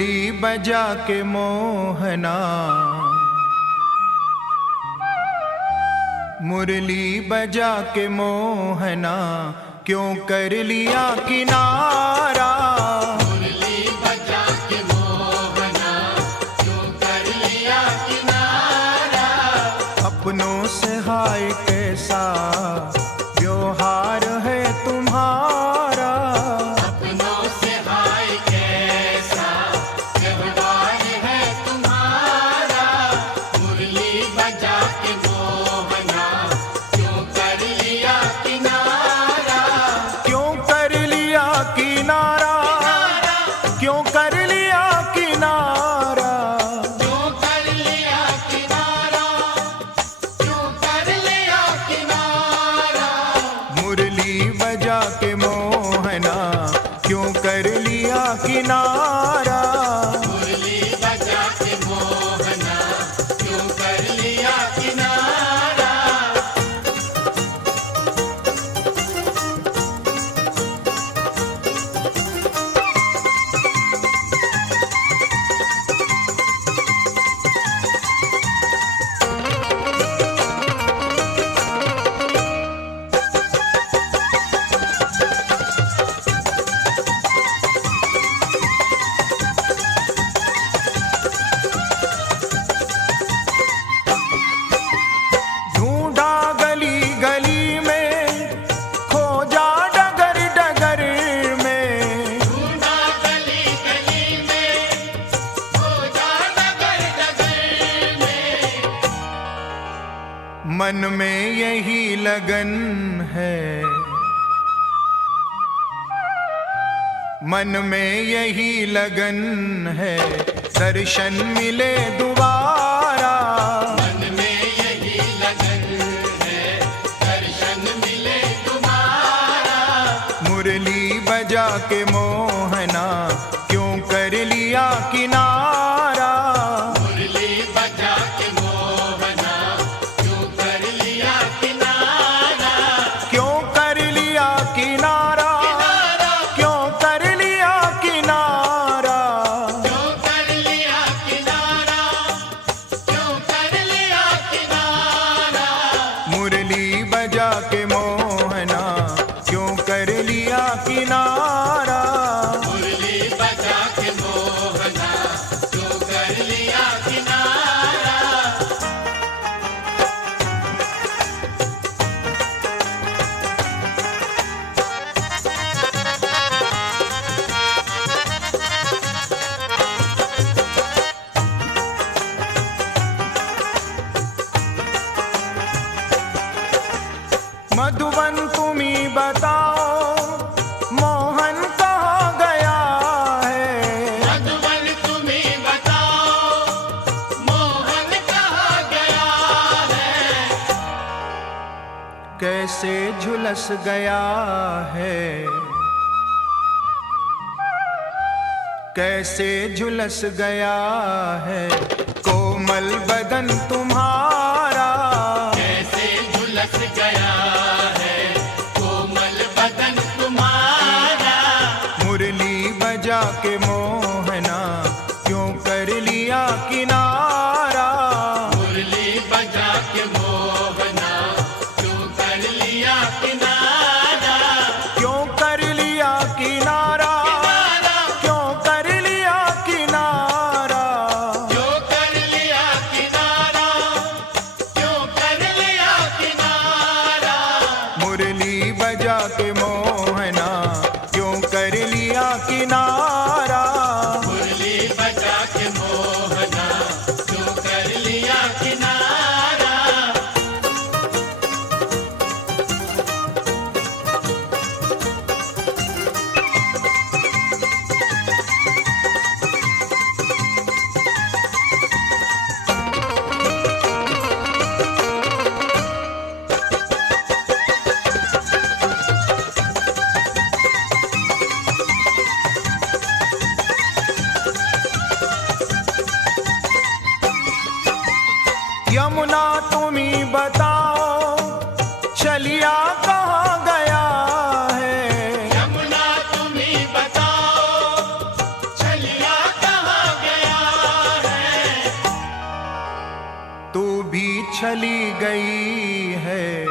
मुरली बजा के मोहना, मुरली बजा के मोहना, क्यों कर लिया किनारा। मुरली बजा के मोहना, क्यों कर लिया किनारा। अपनों से हाय कैसा व्यवहार है तुम्हारा। अपनों से हाय कैसा व्यवहार है तुम्हारा। मुरली बजा के मोहना, क्यों कर लिया किनारा। क्यों कर लिया किनारा, क्यों कर लिया किनारा। क्यों कर लिया किनारा, क्यों कर लिया किनारा। मुरली बजा के मोहना, क्यों कर लिया किनारा। मुरली बजा के मोहना, क्यों कर लिया किनारा। ढूंढा गली गली में, खोजा डगर डगर में। ढूंढा गली गली में, खोजा डगर डगर में। मन में यही लगन है, मन में यही लगन है, दर्शन मिले दोबारा। मन में यही लगन है, दर्शन मिले तुम्हारा। मुरली बजा के मोहना, क्यों कर लिया किनारा। मुरली बजा के मोहना, क्यों कर लिया किनारा। क्यों कर लिया किनारा, क्यों कर लिया किनारा। क्यों कर लिया किनारा, क्यों कर लिया किनारा। मुरली बजा के मोहना, क्यों कर लिया किनारा। मुरली बजा के मोहना, क्यों कर लिया किनारा। मधुबन तुम्ही बताओ, मोहन कहाँ गया है। मधुबन तुम्हीं बताओ, मोहन कहाँ गया है। कैसे झुलस गया है, कैसे झुलस गया है, कोमल बदन तुम्हारा। कैसे झुलस गया है, कोमल बदन तुम्हारा। मुरली बजा के मोहना, क्यों कर लिया किनारा। मुरली बजा के मोहना, क्यों कर लिया किनारा। क्यों कर लिया किनारा, क्यों कर लिया किनारा। क्यों कर लिया किनारा, क्यों कर लिया किनारा। मुरली बजा के मोहना, क्यों कर लिया किनारा। मुरली बजा के मोहना, क्यों कर लिया किनारा। चली गई है,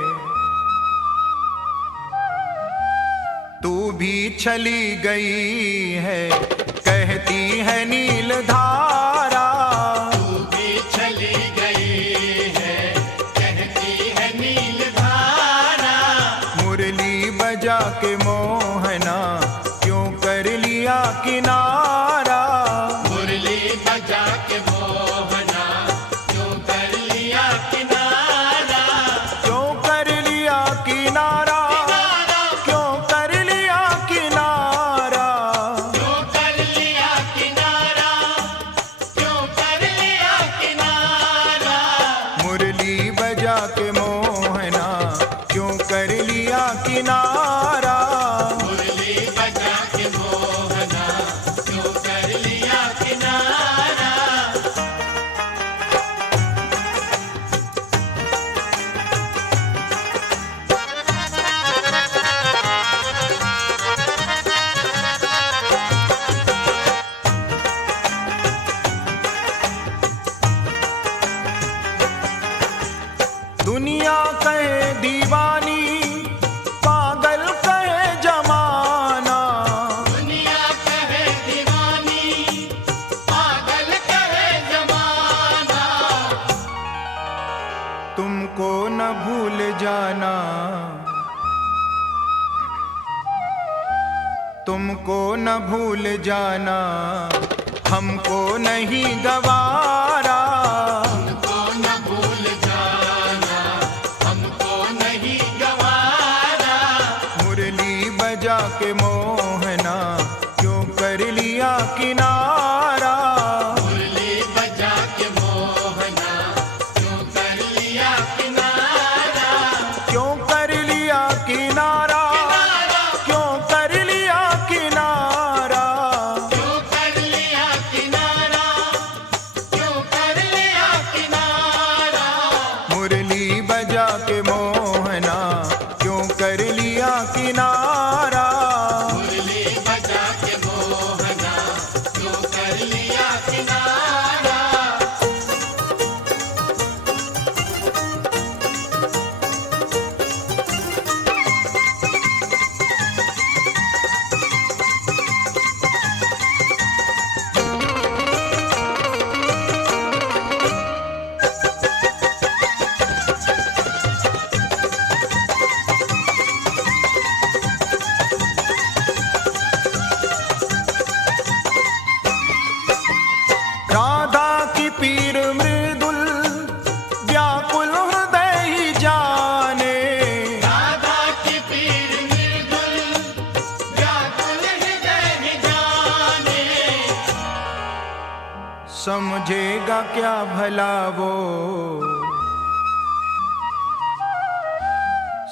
तू भी चली गई है, कहती है नील धारा। तू भी चली गई है, कहती है नील धारा। मुरली बजा के मोहना क्यों कर लिया किनारा। मुरली बजा के मोहना क्यों कर लिया किनारा। क्यों कर लिया किनारा, क्यों कर लिया किनारा। क्यों कर लिया किनारा, क्यों कर लिया किनारा। मुरली बजा के मोहना क्यों कर लिया किनारा। मुरली बजा के मोहना क्यों कर लिया किनारा। दुनिया कहे दीवानी, पागल कहे जमाना। दुनिया कहे दीवानी, पागल कहे जमाना। तुमको न भूल जाना, तुमको न भूल जाना, हमको नहीं गवारा। हमको न भूल जाना, हमको नहीं गवारा। मुरली बजा के मोहना क्यों कर लिया किनारा। मुरली बजा के मोहना क्यों कर लिया किनारा। क्यों कर लिया किनारा, क्यों कर लिया किनारा। क्यों कर लिया किनारा, क्यों कर लिया किनारा। मुरली बजा के मोहना क्यों कर लिया किनारा। मुरली बजा के मोहना क्यों कर लिया किनारा। राधा की पीर मृदुल व्याकुल हृदय ही जाने। राधा की पीर मृदुल व्याकुल हृदय ही जाने। समझेगा क्या भला वो,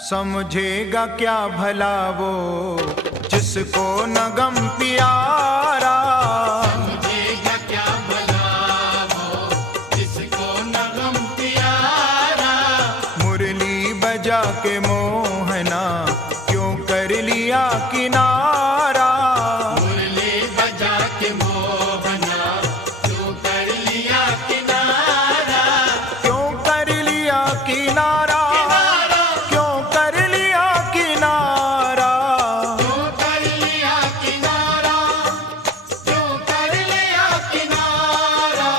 समझेगा क्या भला वो, जिसको न गम प्यारा। समझेगा क्या भला वो, जिसको न गम प्यारा। मुरली बजा के मोहना क्यों कर लिया किनारा। मुरली बजा के मोहना क्यों कर लिया किनारा। क्यों कर लिया किनारा, क्यों कर लिया किनारा। क्यों कर लिया किनारा, क्यों कर लिया किनारा।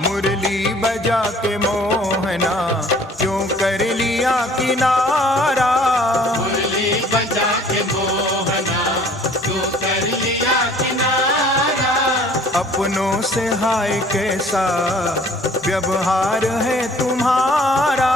मुरली बजा के मोहना क्यों कर लिया किनारा। मुरली बजा के मोहना क्यों कर लिया किनारा। अपनों से हाय कैसा व्यवहार है तुम्हारा।